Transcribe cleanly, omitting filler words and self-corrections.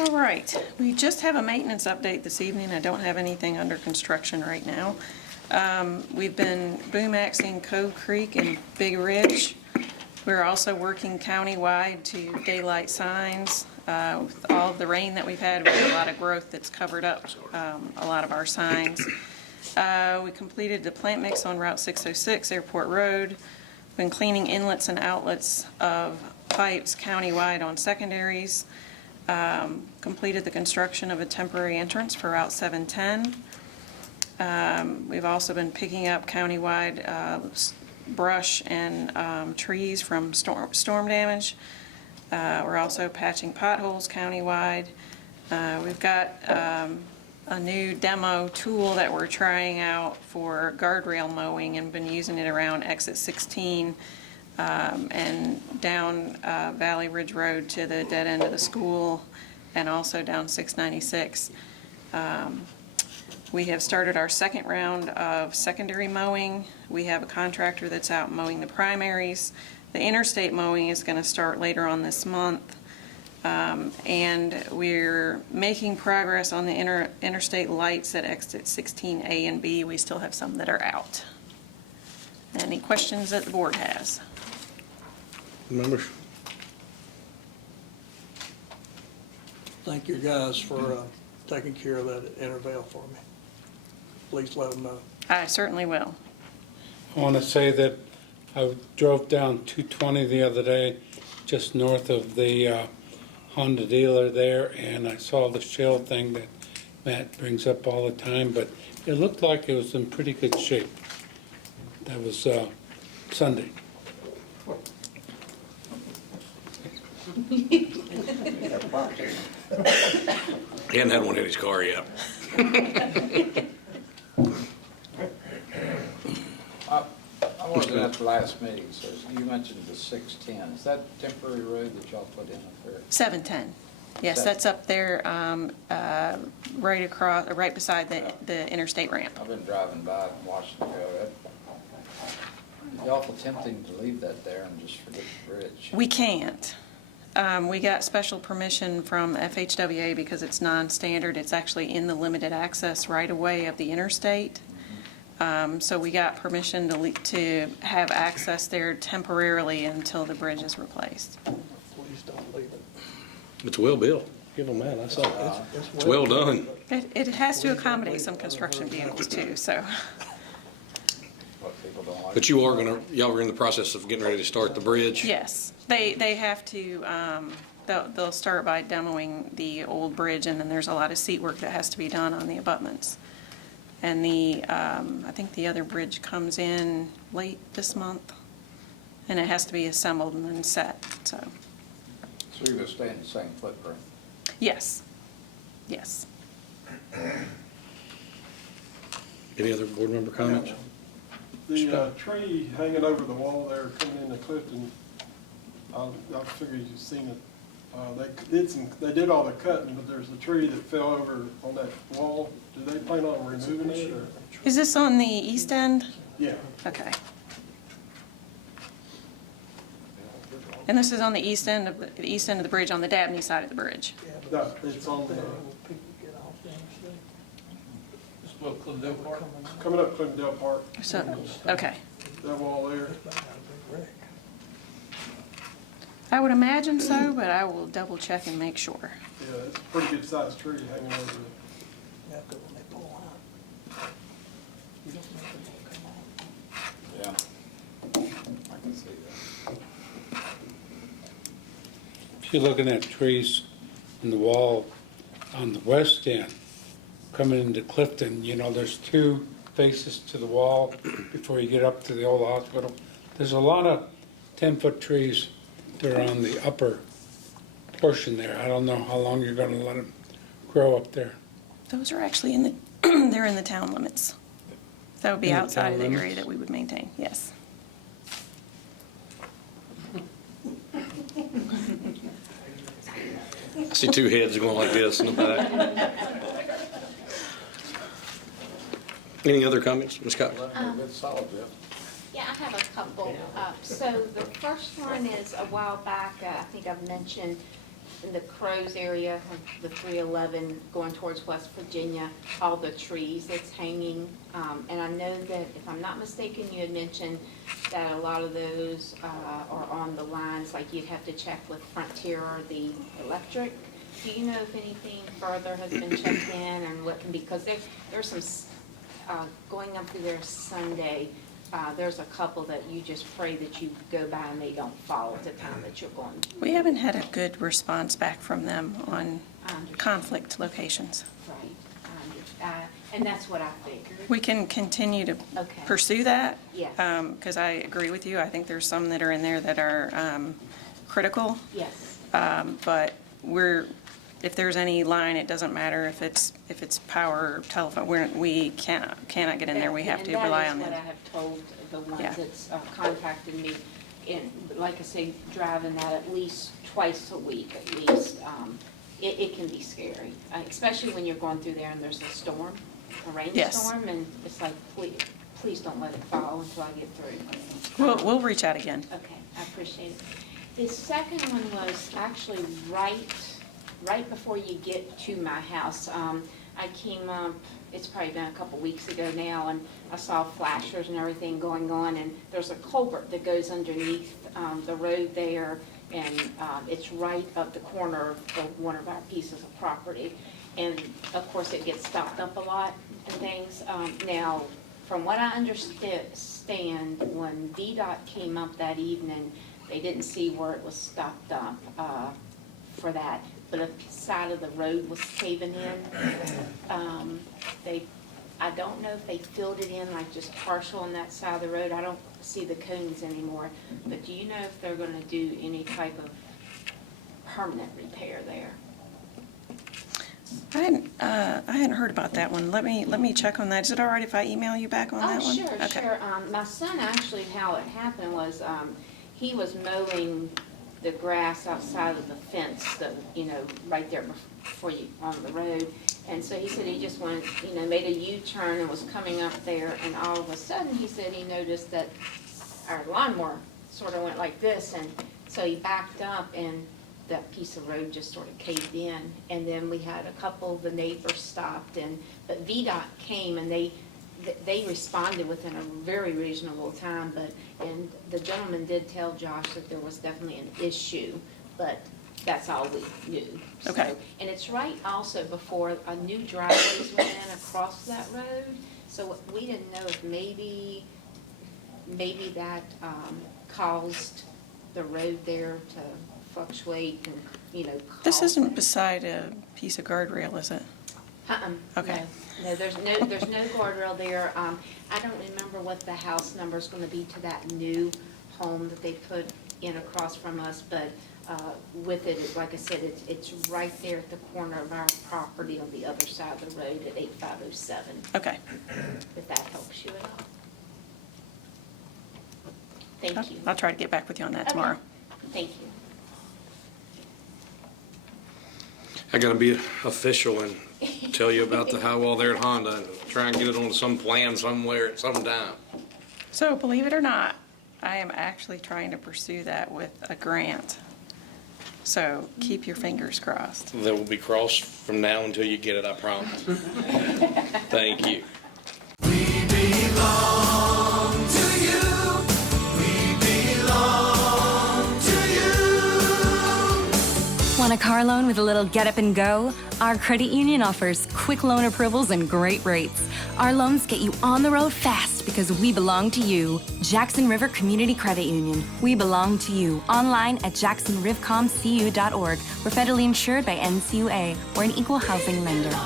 All right, we just have a maintenance update this evening. I don't have anything under construction right now. We've been boom axing Cove Creek and Big Ridge. We're also working countywide to daylight signs. With all of the rain that we've had, we've had a lot of growth that's covered up a lot of our signs. We completed the plant mix on Route 606, Airport Road. Been cleaning inlets and outlets of pipes countywide on secondaries. Completed the construction of a temporary entrance for Route 710. We've also been picking up countywide brush and trees from storm damage. We're also patching potholes countywide. We've got a new demo tool that we're trying out for guardrail mowing and been using it around exit 16 and down Valley Ridge Road to the dead end of the school and also down 696. We have started our second round of secondary mowing. We have a contractor that's out mowing the primaries. The interstate mowing is going to start later on this month. And we're making progress on the interstate lights at exit 16A and B. We still have some that are out. Any questions that the board has? Members? Thank you guys for taking care of that intervale for me. Please let them know. I certainly will. I want to say that I drove down 220 the other day, just north of the Honda dealer there, and I saw the shell thing that Matt brings up all the time, but it looked like it was in pretty good shape. That was Sunday. He hadn't had one in his car yet. I wasn't at the last meeting, so you mentioned the 610. Is that temporary road that y'all put in up there? 710. Yes, that's up there right across, right beside the interstate ramp. I've been driving by and watching it go. It's awful tempting to leave that there and just forget the bridge. We can't. We got special permission from FHWA because it's non-standard. It's actually in the limited access right-of-way of the interstate. So we got permission to have access there temporarily until the bridge is replaced. Please don't leave it. It's well built. Give them that. I saw it. It's well done. It has to accommodate some construction vehicles too, so. What people don't like. But y'all are in the process of getting ready to start the bridge? Yes, they have to, they'll start by demoing the old bridge, and then there's a lot of seat work that has to be done on the abutments. And I think the other bridge comes in late this month, and it has to be assembled and then set, so. So you're going to stay in the same footprint? Yes, yes. Any other board member comments? The tree hanging over the wall there coming into Clifton, I figured you've seen it. They did all the cutting, but there's a tree that fell over on that wall. Do they plan on removing it, or? Is this on the east end? Yeah. Okay. And this is on the east end of the bridge, on the Dabney side of the bridge? No, it's on the, coming up Clintondale Park, So, okay. that wall there. I would imagine so, but I will double check and make sure. Yeah, it's a pretty good sized tree hanging over it. Yeah. I can see that. If you're looking at trees in the wall on the west end, coming into Clifton, you know, there's two faces to the wall before you get up to the old hospital. There's a lot of 10-foot trees that are on the upper portion there. I don't know how long you're going to let them grow up there. Those are actually in the, they're in the town limits. That would be In the outside town of the area limits? that we would maintain, yes. I see two heads going like this in the back. Any other comments, Ms. Scott? Good solid, Jeff. Yeah, I have a couple. So the first one is a while back, I think I've mentioned in the Crows area, of the 311 going towards West Virginia, all the trees that's hanging. And I know that, if I'm not mistaken, you had mentioned that a lot of those are on the lines, like you'd have to check with Frontier or the electric. Do you know if anything further has been checked in, and what, because there's some, going up through there Sunday, there's a couple that you just pray that you go by and they don't fall at the time that you're going. We haven't had a good response back from them on conflict locations. Right, and that's what I figured. We can continue to Okay. pursue that. Yes. Because I agree with you. I think there's some that are in there that are critical. Yes. But if there's any line, it doesn't matter if it's power or telephone, we cannot get in there. We have to rely on And that is them. what I have told the ones Yeah. that's contacted me. And like I say, driving that at least twice a week at least, it can be scary, especially when you're going through there and there's a storm, a Yes. rainstorm, and it's like, please don't let it fall until I get through. We'll reach out again. Okay, I appreciate it. The second one was actually right before you get to my house. I came up, it's probably been a couple weeks ago now, and I saw flashers and everything going on, and there's a culvert that goes underneath the road there, and it's right up the corner of one of our pieces of property. And of course, it gets stopped up a lot and things. Now, from what I understand, when VDOT came up that evening, they didn't see where it was stopped up for that, but a side of the road was caving in. I don't know if they filled it in, like just partial on that side of the road. I don't see the cones anymore, but do you know if they're gonna do any type of permanent repair there? I hadn't heard about that one. Let me check on that. Is it all right if I email you back on that one? Sure, Okay. sure. My son, actually, how it happened was, he was mowing the grass outside of the fence that, right there before you, on the road. And so he said he just went, made a U-turn and was coming up there, and all of a sudden, he said he noticed that our lawnmower sort of went like this, and so he backed up, and that piece of road just sort of caved in. And then we had a couple of the neighbors stopped, but VDOT came, and they responded within a very reasonable time, and the gentleman did tell Josh that there was definitely an issue, but that's all we knew. So, Okay. and it's right also before a new driveway's went in across that road, so we didn't know if maybe that caused the road there to fluctuate and, This cause isn't that. beside a piece of guardrail, is it? Okay. No, there's no guardrail there. I don't remember what the house number is gonna be to that new home that they put in across from us, but, with it, like I said, it's right there at the corner of our property on the other side of the road at 8507, Okay. if that helps you at all. Thank you. I'll try to get back with you on that Okay. tomorrow. Thank you. I gotta be official and tell you about the high wall there at Honda and try and get it on some plan somewhere at some time. So believe it or not, I am actually trying to pursue that with a grant. So keep your fingers crossed. That will be crossed from now until you get it, I promise. Thank you. Want a car loan with a little get up and go? Our credit union offers quick loan approvals and great rates. Our loans get you on the road fast because we belong to you. Jackson River Community Credit Union. We belong to you. Online at jacksonrivcomcu.org. We're federally insured by NCUA. We're an equal housing lender.